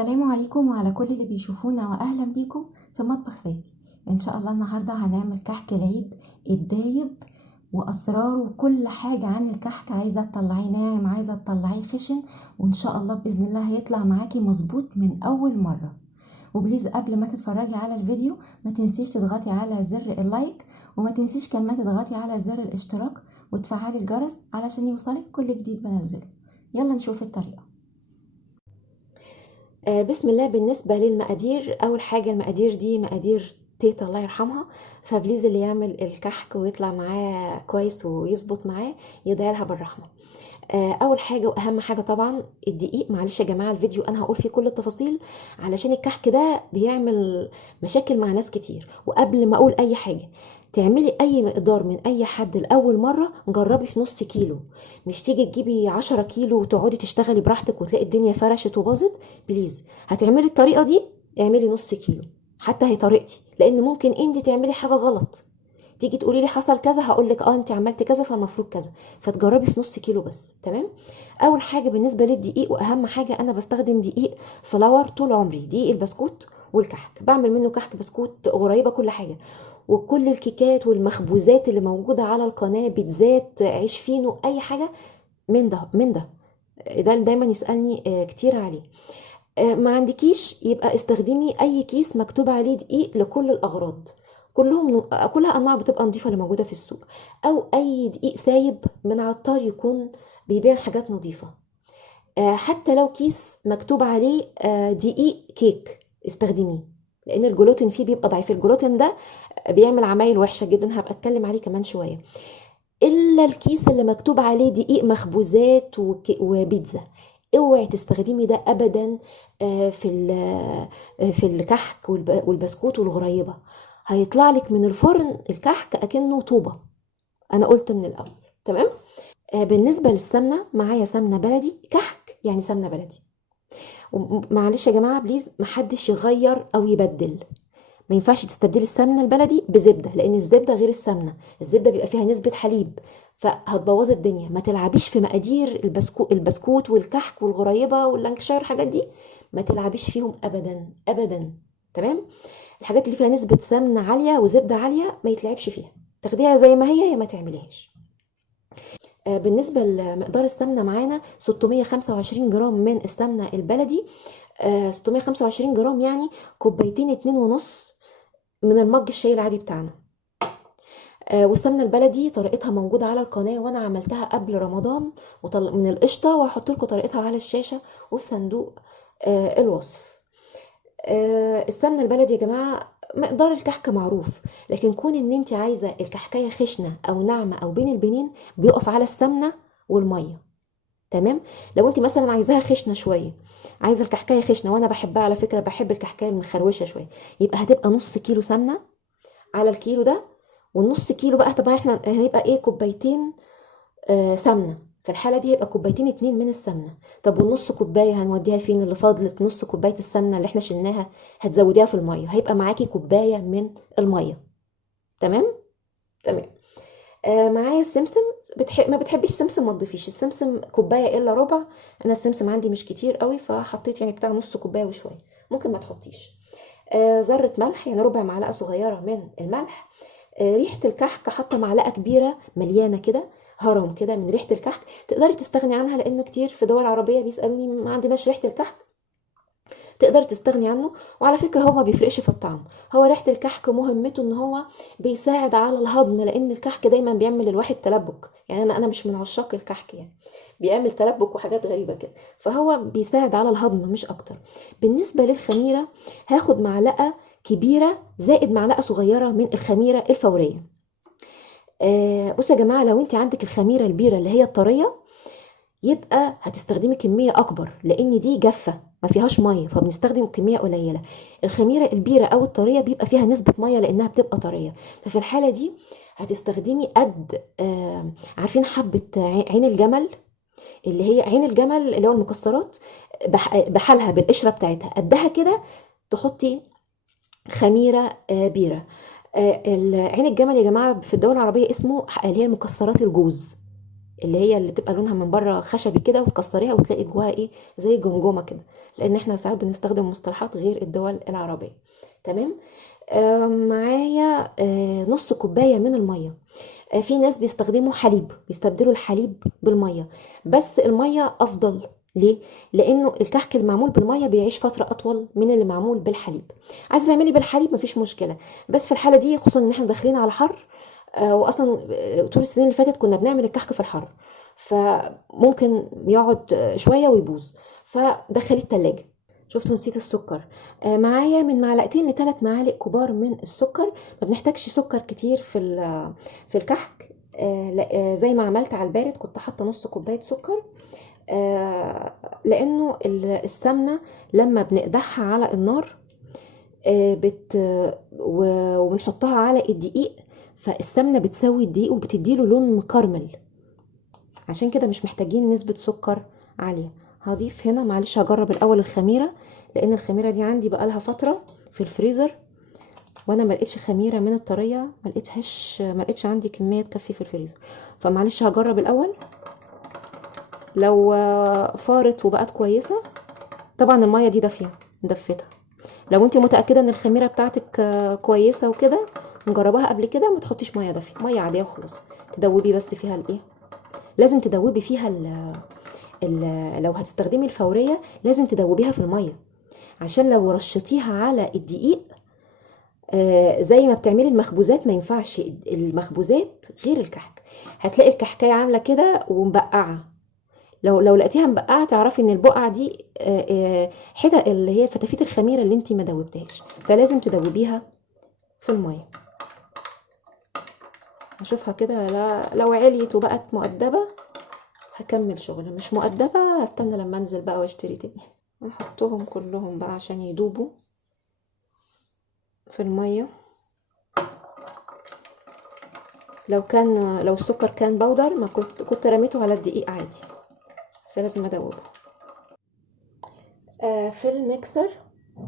السلام عليكم وعلى كل اللي بيشوفونا واهلا بيكم في مطبخ سيسي. ان شاء الله النهارده هنعمل كحك العيد الدايب واسراره وكل حاجه عن الكحك. عايزه تطلعيه ناعم، عايزه تطلعيه خشن، وان شاء الله باذن الله هيطلع معاكي مظبوط من اول مره. وبليز قبل ما تتفرجي على الفيديو ما تنسيش تضغطي على زر اللايك، وما تنسيش كمان تضغطي على زر الاشتراك وتفعلي الجرس علشان يوصلك كل جديد بنزله. يلا نشوف الطريقه. بسم الله. بالنسبة للمقادير، أول حاجة المقادير دي مقادير تيتا الله يرحمها، فبليز اللي يعمل الكحك ويطلع معاه كويس ويظبط معاه يدعي لها بالرحمة. أول حاجة وأهم حاجة طبعا الدقيق. معلش يا جماعة الفيديو أنا هقول فيه كل التفاصيل علشان الكحك ده بيعمل مشاكل مع ناس كتير. وقبل ما أقول أي حاجة، تعملي اي مقدار من اي حد لاول مره جربي في نص كيلو، مش تيجي تجيبي 10 كيلو وتقعدي تشتغلي براحتك وتلاقي الدنيا فرشت وباظت. بليز هتعملي الطريقه دي اعملي نص كيلو، حتى هي طريقتي، لان ممكن انت تعملي حاجه غلط تيجي تقولي لي حصل كذا هقول لك انت عملتي كذا فالمفروض كذا، فتجربي في نص كيلو بس. تمام. اول حاجه بالنسبه للدقيق واهم حاجه، انا بستخدم دقيق فلاور طول عمري، دقيق البسكوت والكحك، بعمل منه كحك بسكوت غريبه كل حاجه، وكل الكيكات والمخبوزات اللي موجوده على القناه، بيتزات عيش فينو اي حاجه من ده ده اللي دايما يسالني كتير عليه. ما عندكيش يبقى استخدمي اي كيس مكتوب عليه دقيق لكل الاغراض، كلها انواع بتبقى نظيفه اللي موجوده في السوق، او اي دقيق سايب من عطار يكون بيبيع حاجات نظيفه. حتى لو كيس مكتوب عليه دقيق كيك استخدميه، لان الجلوتين فيه بيبقى ضعيف. الجلوتين ده بيعمل عمايل وحشه جدا، هبقى اتكلم عليه كمان شويه. الا الكيس اللي مكتوب عليه دقيق مخبوزات وبيتزا، اوعي تستخدمي ده ابدا في الكحك والبسكوت والغريبه، هيطلع لك من الفرن الكحك اكنه طوبه. انا قلت من الاول. تمام. بالنسبه للسمنه، معايا سمنه بلدي كحك، يعني سمنه بلدي. معلش يا جماعه بليز محدش يغير او يبدل، ما ينفعش تستبدلي السمنه البلدي بزبده، لان الزبده غير السمنه، الزبده بيبقى فيها نسبه حليب فهتبوظ الدنيا. ما تلعبيش في مقادير البسكوت والكحك والغريبه واللانكشاير، الحاجات دي ما تلعبيش فيهم ابدا ابدا. تمام. الحاجات اللي فيها نسبه سمنه عاليه وزبده عاليه ما يتلعبش فيها، تاخديها زي ما هي يا ما تعمليهاش. بالنسبه لمقدار السمنه، معانا 625 جرام من السمنه البلدي. 625 جرام يعني كوبايتين 2.5 من المج الشاي العادي بتاعنا. والسمنه البلدي طريقتها موجوده على القناه، وانا عملتها قبل رمضان من القشطه، وهحط لكم طريقتها على الشاشه وفي صندوق الوصف. السمنه البلدي يا جماعه مقدار الكحكه معروف، لكن كون ان انت عايزه الكحكايه خشنه او ناعمه او بين البنين بيقف على السمنه والميه. تمام. لو انت مثلا عايزاها خشنه شويه، عايزه الكحكايه خشنه، وانا بحبها على فكره، بحب الكحكايه المخروشه شويه، يبقى هتبقى نص كيلو سمنه على الكيلو ده. والنص كيلو بقى طبعا احنا هيبقى ايه، كوبايتين سمنه، في الحاله دي هيبقى كوبايتين 2 من السمنه. طب والنص كوبايه هنوديها فين؟ اللي فاضلت نص كوبايه السمنه اللي احنا شلناها هتزوديها في الميه، هيبقى معاكي كوبايه من الميه. تمام. تمام. معايا السمسم. ما بتحبيش سمسم ما تضيفيش السمسم كوبايه الا ربع، انا السمسم عندي مش كتير قوي فحطيت يعني بتاع نص كوبايه وشويه، ممكن ما تحطيش. ذره ملح، يعني ربع معلقه صغيره من الملح. ريحه الكحك حاطه معلقه كبيره مليانه كده، هرم كده من ريحه الكحك، تقدري تستغني عنها لان كتير في دول عربيه بيسالوني ما عندناش ريحه الكحك، تقدر تستغني عنه. وعلى فكرة هو ما بيفرقش في الطعم، هو ريحة الكحك مهمته ان هو بيساعد على الهضم، لان الكحك دايما بيعمل للواحد تلبك، يعني انا مش من عشاق الكحك، يعني بيعمل تلبك وحاجات غريبة كده، فهو بيساعد على الهضم مش اكتر. بالنسبة للخميرة، هاخد معلقة كبيرة زائد معلقة صغيرة من الخميرة الفورية. بصوا يا جماعة، لو انت عندك الخميرة البيرة اللي هي الطرية يبقى هتستخدمي كمية أكبر، لأن دي جافة ما فيهاش مية فبنستخدم كمية قليلة. الخميرة البيرة أو الطرية بيبقى فيها نسبة مية لأنها بتبقى طرية، ففي الحالة دي هتستخدمي قد عارفين حبة عين الجمل، اللي هي عين الجمل اللي هو المكسرات، بحالها بالقشرة بتاعتها قدها كده، تحطي خميرة بيرة. عين الجمل يا جماعة في الدول العربية اسمه اللي هي مكسرات الجوز، اللي بتبقى لونها من بره خشبي كده، وتكسريها وتلاقي جواها ايه زي جمجمه كده، لان احنا ساعات بنستخدم مصطلحات غير الدول العربيه. تمام. معايا نص كوبايه من الميه. في ناس بيستخدموا حليب، بيستبدلوا الحليب بالميه، بس الميه افضل. ليه؟ لانه الكحك المعمول بالميه بيعيش فتره اطول من اللي معمول بالحليب. عايزه تعملي بالحليب مفيش مشكله، بس في الحاله دي خصوصا ان احنا داخلين على حر، واصلا طول السنين اللي فاتت كنا بنعمل الكحك في الحر، فممكن يقعد شويه ويبوظ، فدخليه التلاجة. شفت نسيت السكر. معايا من معلقتين ل3 معالق كبار من السكر. ما بنحتاجش سكر كتير في الكحك. زي ما عملت على البارد كنت حاطه نص كوبايه سكر، لانه السمنه لما بنقدحها على النار وبنحطها على الدقيق، فالسمنه بتسوي الدقيق وبتديله لون مكرمل، عشان كده مش محتاجين نسبه سكر عاليه. هضيف هنا، معلش هجرب الاول الخميره، لان الخميره دي عندي بقالها فتره في الفريزر، وانا ما لقيتش خميره من الطريه، ما لقيتش عندي كميه تكفي في الفريزر، فمعلش هجرب الاول. لو فارت وبقت كويسه، طبعا الميه دي دافيه دفتها. لو انت متاكده ان الخميره بتاعتك كويسه وكده مجرباها قبل كده، ما تحطيش ميه دافيه، ميه عاديه وخلاص. تدوبي بس فيها الايه، لازم تدوبي فيها لو هتستخدمي الفوريه لازم تدوبيها في الميه، عشان لو رشتيها على الدقيق زي ما بتعملي المخبوزات، ما ينفعش المخبوزات غير الكحك. هتلاقي الكحكايه عامله كده ومبقعه، لو لقيتيها مبقعه تعرفي ان البقعه دي حتت اللي هي فتافيت الخميره اللي انت ما دوبتهاش، فلازم تدوبيها في الميه. اشوفها كده، لو عليت وبقت مؤدبه هكمل شغل، مش مؤدبه هستنى لما انزل بقى واشتري تاني. نحطهم كلهم بقى عشان يدوبوا في الميه. لو السكر كان بودر ما كنت رميته على الدقيق عادي، بس لازم ادوبه. في الميكسر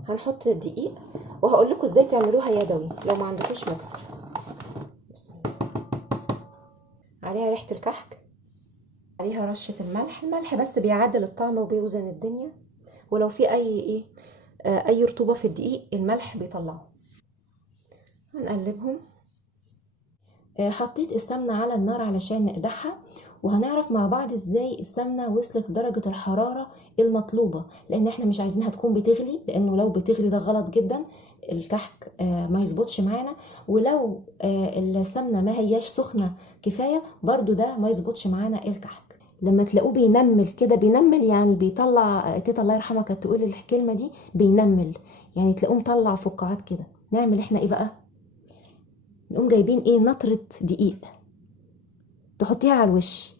هنحط الدقيق، وهقول لكم ازاي تعملوها يدوي لو ما عندكوش ميكسر. بسم الله. عليها ريحه الكحك، عليها رشه الملح بس بيعدل الطعم وبيوزن الدنيا، ولو في اي رطوبه في الدقيق الملح بيطلعه. هنقلبهم. حطيت السمنة على النار علشان نقدحها، وهنعرف مع بعض ازاي السمنة وصلت لدرجة الحرارة المطلوبة، لان احنا مش عايزينها تكون بتغلي، لانه لو بتغلي ده غلط جدا، الكحك ما يظبطش معانا. ولو السمنة ما هياش سخنة كفاية برضو ده ما يظبطش معانا الكحك. لما تلاقوه بينمل كده، بينمل يعني بيطلع، تيتا الله يرحمها كانت تقول الكلمة دي، بينمل يعني تلاقوه مطلع فقاعات كده. نعمل احنا ايه بقى؟ نقوم جايبين نطرة دقيق تحطيها على الوش.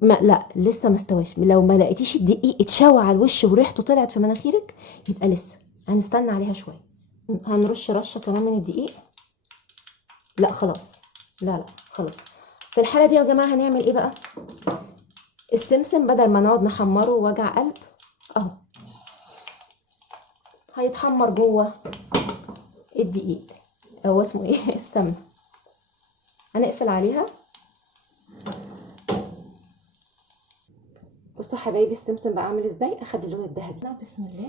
لا لسه ما استواش، لو ما لقيتيش الدقيق اتشوى على الوش وريحته طلعت في مناخيرك يبقى لسه، هنستنى عليها شويه. هنرش رشه كمان من الدقيق. لا خلاص، لا خلاص. في الحاله دي يا جماعه هنعمل ايه بقى؟ السمسم بدل ما نقعد نحمره وجع قلب، اهو هيتحمر جوه الدقيق، هو اسمه ايه السمنه. هنقفل عليها. بصوا حبايبي السمسم بقى عامل ازاي، اخد اللون الذهبي. بسم الله.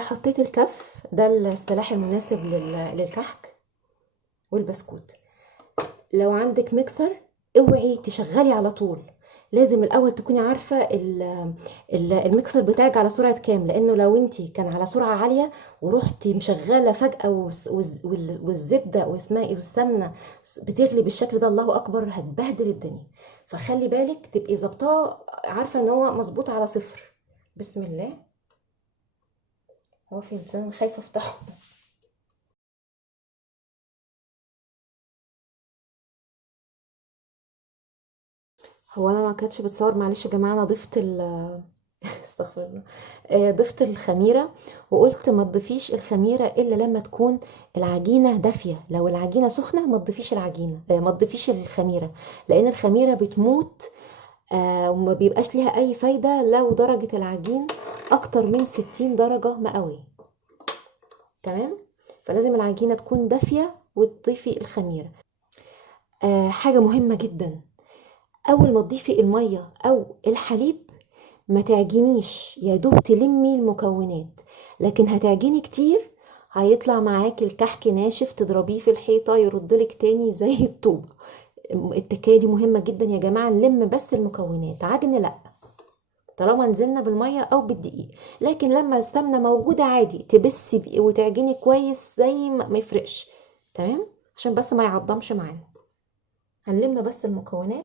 حطيت الكف ده السلاح المناسب للكحك والبسكوت. لو عندك ميكسر اوعي تشغلي على طول، لازم الاول تكوني عارفه الميكسر بتاعك على سرعه كام، لانه لو انتي كان على سرعه عاليه ورحتي مشغله فجاه والزبده واسمها ايه والسمنه بتغلي بالشكل ده، الله اكبر هتبهدل الدنيا. فخلي بالك تبقي ظبطاه، عارفه ان هو مظبوط على صفر. بسم الله. هو في انسان خايفه افتحه. هو انا ما كانتش بتصور، معلش يا جماعه، انا ضفت استغفر الله. ضفت الخميره، وقلت ما تضيفيش الخميره الا لما تكون العجينه دافيه. لو العجينه سخنه ما تضيفيش العجينه، ما تضيفيش الخميره، لان الخميره بتموت وما بيبقاش ليها اي فايدة لو درجة العجين اكتر من 60 درجة مئوية. تمام. فلازم العجينة تكون دافية وتضيفي الخميرة. حاجة مهمة جدا، اول ما تضيفي المية او الحليب ما تعجنيش، يا دوب تلمي المكونات، لكن هتعجني كتير هيطلع معاكي الكحك ناشف، تضربيه في الحيطة يردلك تاني زي الطوبة. التكاية دي مهمة جدا يا جماعة، نلم بس المكونات، عجن لا، طالما نزلنا بالمية او بالدقيق. لكن لما السمنة موجودة عادي تبسي وتعجني كويس زي ما يفرقش. تمام، عشان بس ما يعضمش معانا. هنلم بس المكونات،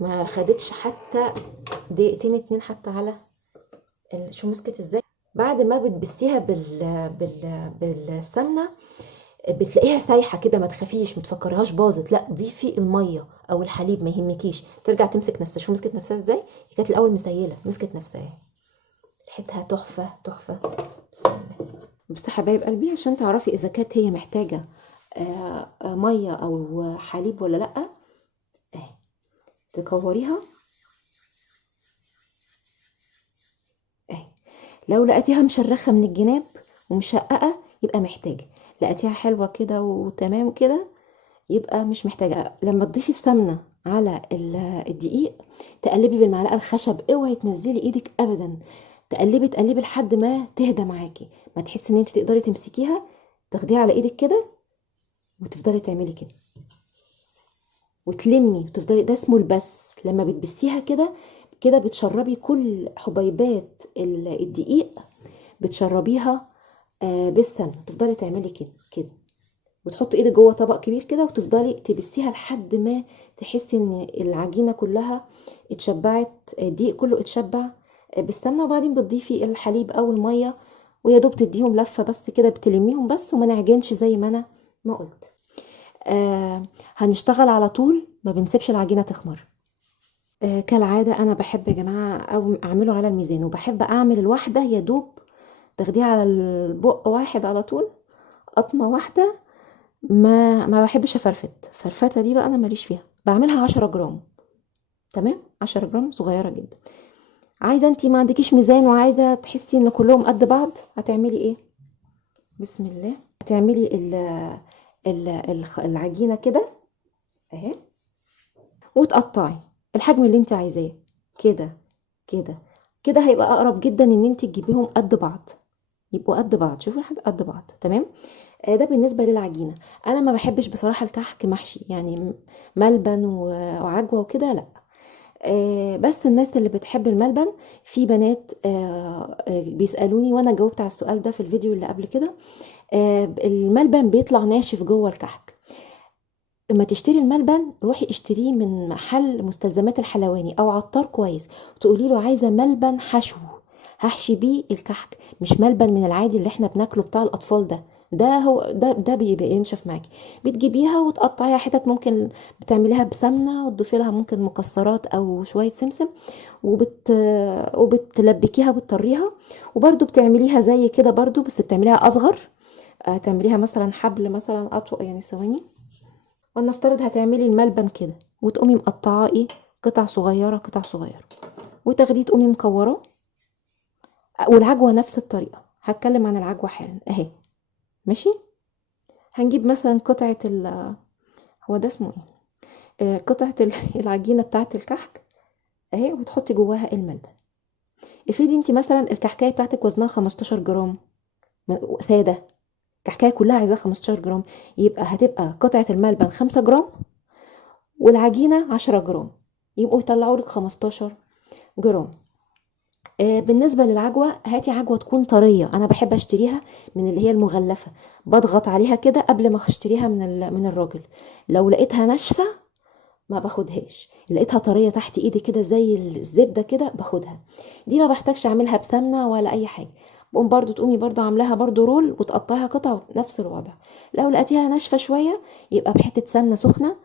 ما خدتش حتى دقيقتين اتنين حتى على شو مسكت ازاي. بعد ما بتبسيها بالسمنه بتلاقيها سايحه كده، ما تخافيش، ما تفكريهاش باظت، لا ضيفي الميه او الحليب ما يهمكيش، ترجع تمسك نفسها. شو مسكت نفسها ازاي، هي كانت الاول مسيله، مسكت نفسها، ريحتها تحفه تحفه. بسم الله. بس حبايب قلبي، عشان تعرفي اذا كانت هي محتاجه ميه او حليب ولا لا، اهي تكوريها اهي. لو لقيتيها مشرخه من الجناب ومشققه يبقى محتاجه، لقيتيها حلوه كده وتمام كده يبقى مش محتاجه. لما تضيفي السمنه على الدقيق تقلبي بالمعلقه الخشب، اوعي تنزلي ايدك ابدا، تقلبي تقلبي لحد ما تهدى معاكي، ما تحسي ان انت تقدري تمسكيها، تاخديها على ايدك كده وتفضلي تعملي كده وتلمي وتفضلي. ده اسمه البس. لما بتبسيها كده كده بتشربي كل حبيبات الدقيق، بتشربيها بالسمنه، تفضلي تعملي كده كده وتحطي ايدك جوه طبق كبير كده وتفضلي تبسيها لحد ما تحسي ان العجينه كلها اتشبعت، الدقيق كله اتشبع بالسمنه. وبعدين بتضيفي الحليب او الميه ويا دوب تديهم لفه بس كده، بتلميهم بس وما نعجنش زي ما انا ما قلت. هنشتغل على طول، ما بنسيبش العجينه تخمر. كالعاده انا بحب يا جماعه او اعمله على الميزان، وبحب اعمل الواحده يا دوب تاخديها على البق واحد على طول، قطمه واحده. ما بحبش افرفت، فرفتة دي بقى انا ماليش فيها. بعملها 10 جرام. تمام، 10 جرام صغيرة جدا. عايزة انتي ما عندكيش ميزان وعايزة تحسي ان كلهم قد بعض، هتعملي ايه؟ بسم الله. هتعملي العجينة كده اهي، وتقطعي الحجم اللي انت عايزاه كده كده كده. هيبقى اقرب جدا ان انت تجيبيهم قد بعض، يبقوا قد بعض. شوفوا الحاجة قد بعض. تمام. ده بالنسبة للعجينة. أنا ما بحبش بصراحة الكحك محشي، يعني ملبن وعجوة وكده لا. بس الناس اللي بتحب الملبن، في بنات بيسألوني وأنا جاوبت على السؤال ده في الفيديو اللي قبل كده. الملبن بيطلع ناشف جوه الكحك. لما تشتري الملبن روحي اشتريه من محل مستلزمات الحلواني او عطار كويس، تقولي له عايزه ملبن حشو هحشي بيه الكحك، مش ملبن من العادي اللي احنا بناكله بتاع الاطفال ده. ده هو ده بيبقى ينشف معاكي. بتجيبيها وتقطعيها حتت، ممكن بتعمليها بسمنه وتضيفي لها ممكن مكسرات او شويه سمسم، وبت وبتلبكيها بتطريها. وبرده بتعمليها زي كده برده بس بتعمليها اصغر. تعمليها مثلا حبل مثلا اطول، يعني ثواني. ولنفترض هتعملي الملبن كده وتقومي مقطعاه ايه، قطع صغيره قطع صغيره، وتاخديه تقومي مكوراه. والعجوه نفس الطريقه، هتكلم عن العجوه حالا اهي. ماشي. هنجيب مثلا قطعه هو ده اسمه ايه، قطعه العجينه بتاعه الكحك اهي، وتحطي جواها الملبن. افرضي انت مثلا الكحكايه بتاعتك وزنها 15 جرام ساده، الكحكايه كلها عايزاها 15 جرام، يبقى هتبقى قطعه الملبن 5 جرام والعجينه 10 جرام، يبقوا يطلعوا لك 15 جرام. بالنسبة للعجوة، هاتي عجوة تكون طرية. أنا بحب أشتريها من اللي هي المغلفة، بضغط عليها كده قبل ما أشتريها من الراجل. لو لقيتها ناشفة ما باخدهاش، لقيتها طرية تحت إيدي كده زي الزبدة كده باخدها. دي ما بحتاجش أعملها بسمنة ولا أي حاجة. بقوم برضو تقومي برضو عاملاها برضو رول وتقطعها قطع، نفس الوضع. لو لقيتيها ناشفة شوية يبقى بحتة سمنة سخنة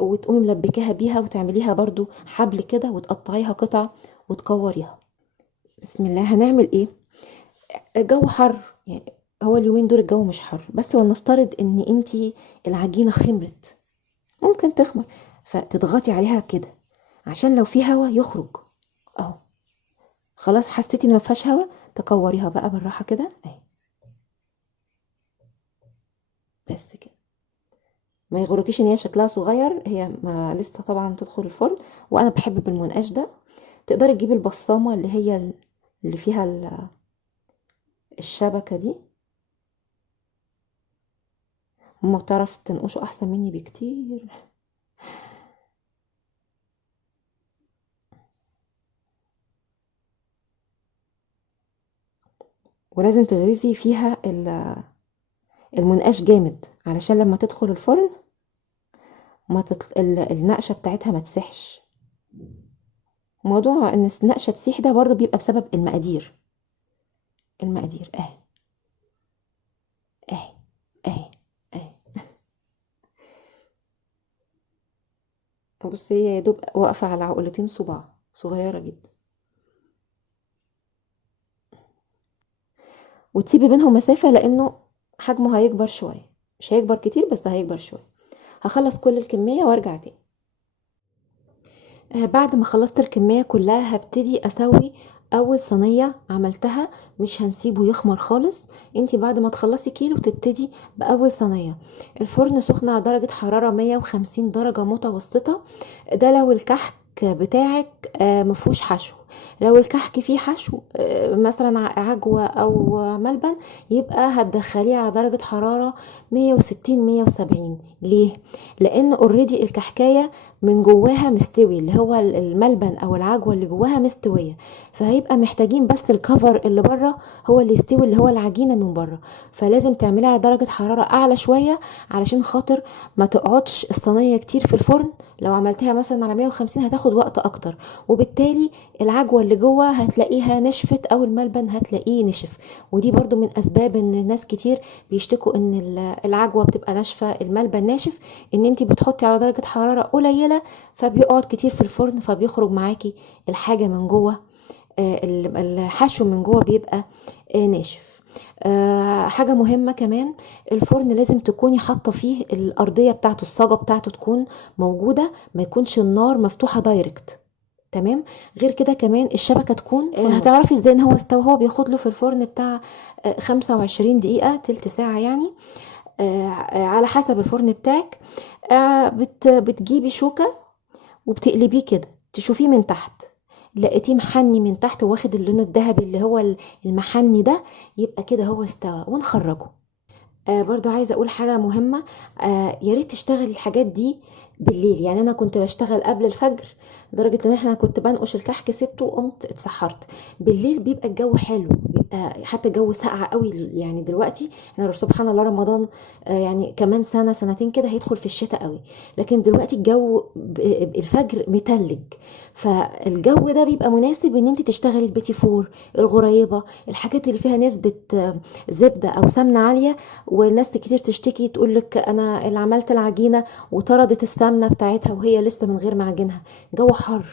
وتقومي ملبكاها بيها وتعمليها برضو حبل كده وتقطعيها قطع وتكوريها. بسم الله. هنعمل ايه؟ جو حر يعني، هو اليومين دول الجو مش حر، بس ولنفترض ان انتي العجينة خمرت، ممكن تخمر، فتضغطي عليها كده عشان لو في هوا يخرج اهو. خلاص حسيتي ان ما فيهاش هوا، تكوريها بقى بالراحه كده اهي، بس كده. ما يغركيش ان هي شكلها صغير، هي ما لسه طبعا تدخل الفرن. وانا بحب بالمنقاش ده. تقدري تجيبي البصامه اللي هي اللي فيها الشبكه دي، ماما بتعرف تنقشه احسن مني بكتير. ولازم تغرزي فيها المنقاش جامد علشان لما تدخل الفرن ما النقشه بتاعتها ما تسحش. موضوع ان النقشه تسيح ده برضو بيبقى بسبب المقادير. المقادير اهي اهي اهي اهي. بصي هي يا دوب واقفه على عقلتين صباع صغيره جدا، وتسيبي بينهم مسافه لانه حجمه هيكبر شويه، مش هيكبر كتير بس هيكبر شويه. هخلص كل الكميه وارجع تاني. بعد ما خلصت الكمية كلها هبتدي اسوي اول صينية عملتها. مش هنسيبه يخمر خالص. انتي بعد ما تخلصي كيلو تبتدي باول صينية. الفرن سخن على درجة حرارة 150 درجة متوسطة. ده لو الكحك بتاعك مفهوش حشو. لو الكحك فيه حشو مثلا عجوة او ملبن، يبقى هتدخليه على درجة حرارة 160 170. ليه؟ لان اوريدي الكحكاية من جواها مستوي، اللي هو الملبن او العجوه اللي جواها مستويه، فهيبقى محتاجين بس الكفر اللي بره هو اللي يستوي، اللي هو العجينه من بره. فلازم تعمليها على درجه حراره اعلى شويه علشان خاطر ما تقعدش الصينيه كتير في الفرن. لو عملتها مثلا على 150 هتاخد وقت اكتر، وبالتالي العجوه اللي جوه هتلاقيها نشفت او الملبن هتلاقيه نشف. ودي برضو من اسباب ان ناس كتير بيشتكوا ان العجوه بتبقى ناشفه، الملبن ناشف، ان انتي بتحطي على درجه حراره قليله فبيقعد كتير في الفرن فبيخرج معاكي الحاجه من جوه، الحشو من جوه بيبقى ناشف. حاجه مهمه كمان، الفرن لازم تكوني حاطه فيه الارضيه بتاعته، الصاجه بتاعته تكون موجوده، ما يكونش النار مفتوحه دايركت. تمام. غير كده كمان الشبكه تكون هتعرفي ازاي ان هو استوى. هو بياخد له في الفرن بتاع 25 دقيقه تلت ساعه يعني، على حسب الفرن بتاعك. بتجيبي شوكة وبتقلبيه كده تشوفيه من تحت، لقيتيه محني من تحت واخد اللون الذهبي اللي هو المحني ده، يبقى كده هو استوى ونخرجه. برضو عايزة اقول حاجة مهمة. يا ريت تشتغل الحاجات دي بالليل. يعني انا كنت بشتغل قبل الفجر لدرجة ان احنا كنت بنقش الكحك سبته وقمت اتسحرت. بالليل بيبقى الجو حلو، بيبقى حتى الجو ساقع قوي. يعني دلوقتي احنا سبحان الله رمضان يعني كمان سنة سنتين كده هيدخل في الشتاء قوي، لكن دلوقتي الجو الفجر متلج. فالجو ده بيبقى مناسب ان انت تشتغلي البيتي فور، الغريبة، الحاجات اللي فيها نسبة زبدة او سمنة عالية. والناس كتير تشتكي تقول لك انا اللي عملت العجينه وطردت السمنه بتاعتها وهي لسه من غير معجنها. جو حر.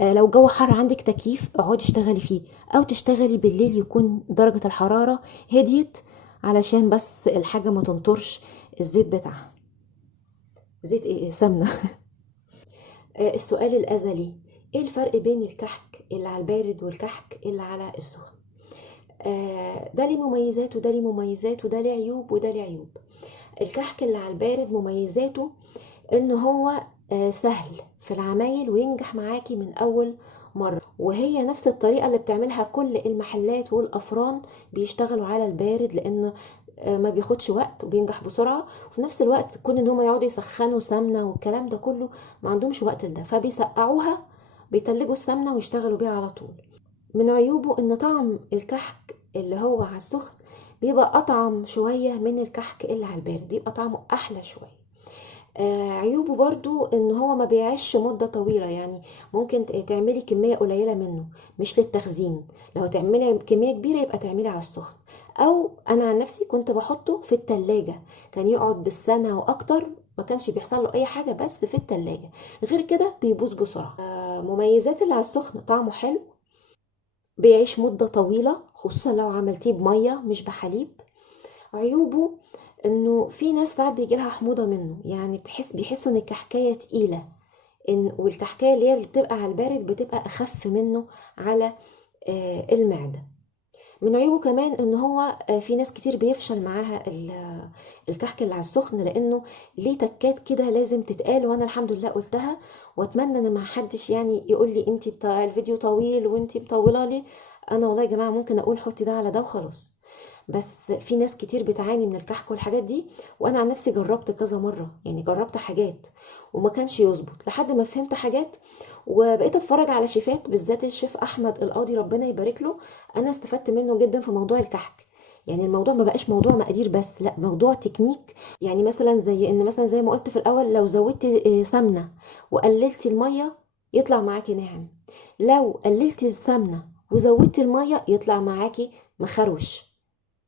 لو جو حر عندك تكييف اقعدي اشتغلي فيه، او تشتغلي بالليل يكون درجه الحراره هديت علشان بس الحاجه ما تنطرش الزيت بتاعها. زيت ايه؟ سمنه. السؤال الازلي، ايه الفرق بين الكحك اللي على البارد والكحك اللي على السخن؟ ده ليه مميزات وده ليه مميزات، وده ليه عيوب وده ليه عيوب. الكحك اللي على البارد مميزاته ان هو سهل في العمايل وينجح معاكي من اول مرة، وهي نفس الطريقة اللي بتعملها كل المحلات والافران بيشتغلوا على البارد، لانه ما بياخدش وقت وبينجح بسرعة. وفي نفس الوقت كون ان هم يقعدوا يسخنوا سمنة والكلام ده كله ما عندهمش وقت لده، فبيسقعوها، بيتلجوا السمنة ويشتغلوا بيها على طول. من عيوبه ان طعم الكحك اللي هو على السخن بيبقى اطعم شوية من الكحك اللي على البارد، يبقى طعمه احلى شوية. عيوبه برضو ان هو ما بيعيش مدة طويلة. يعني ممكن تعملي كمية قليلة منه مش للتخزين. لو تعملي كمية كبيرة يبقى تعملي على السخن، او انا عن نفسي كنت بحطه في التلاجة، كان يقعد بالسنة واكتر ما كانش بيحصل له اي حاجة، بس في التلاجة. غير كده بيبوظ بسرعة. مميزات اللي على السخن طعمه حلو، بيعيش مدة طويلة خصوصا لو عملتيه بمية مش بحليب. عيوبه انه في ناس ساعات بيجي لها حموضه منه، يعني بيحسوا ان الكحكايه تقيله، والكحكايه اللي بتبقى على البارد بتبقى اخف منه على المعده. من عيوبه كمان ان هو في ناس كتير بيفشل معاها الكحك اللي على السخن، لانه ليه تكات كده لازم تتقال، وانا الحمد لله قلتها. واتمنى ان ما حدش يعني يقول لي انت بتاع الفيديو طويل وانت مطوله لي. انا والله يا جماعه ممكن اقول حطي ده على ده وخلاص. بس في ناس كتير بتعاني من الكحك والحاجات دي، وانا عن نفسي جربت كذا مره، يعني جربت حاجات وما كانش يظبط لحد ما فهمت حاجات، وبقيت اتفرج على شيفات، بالذات الشيف احمد القاضي ربنا يبارك له. انا استفدت منه جدا في موضوع الكحك. يعني الموضوع ما بقاش موضوع مقادير بس، لا موضوع تكنيك. يعني مثلا زي ان مثلا زي ما قلت في الاول، لو زودتي سمنه وقللتي الميه يطلع معاكي ناعم، لو قللتي السمنه وزودتي الميه يطلع معاكي مخروش.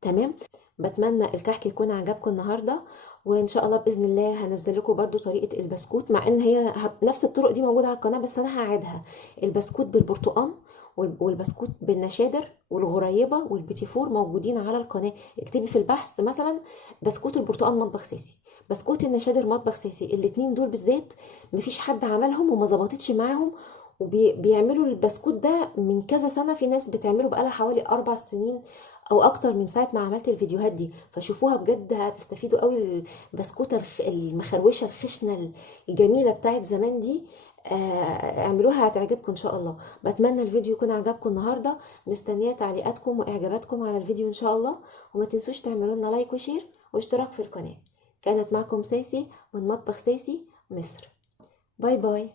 تمام. بتمنى الكحك يكون عجبكم النهارده، وان شاء الله باذن الله هنزل لكم برده طريقه البسكوت، مع ان هي نفس الطرق دي موجوده على القناه، بس انا هعيدها. البسكوت بالبرتقال والبسكوت بالنشادر والغريبه والبيتي فور موجودين على القناه. اكتبي في البحث مثلا بسكوت البرتقال مطبخ ساسي، بسكوت النشادر مطبخ ساسي، الاتنين دول بالذات مفيش حد عملهم وما ظبطتش معاهم. وبيعملوا البسكوت ده من كذا سنة، في ناس بتعمله بقالها حوالي 4 سنين او اكتر من ساعة ما عملت الفيديوهات دي، فشوفوها بجد هتستفيدوا قوي. البسكوتة المخروشة الخشنة الجميلة بتاعت زمان دي، اعملوها هتعجبكم ان شاء الله. بتمنى الفيديو يكون عجبكم النهاردة، مستنية تعليقاتكم واعجاباتكم على الفيديو ان شاء الله. وما تنسوش تعملوا لنا لايك وشير واشتراك في القناة. كانت معكم ساسي من مطبخ ساسي مصر. باي باي.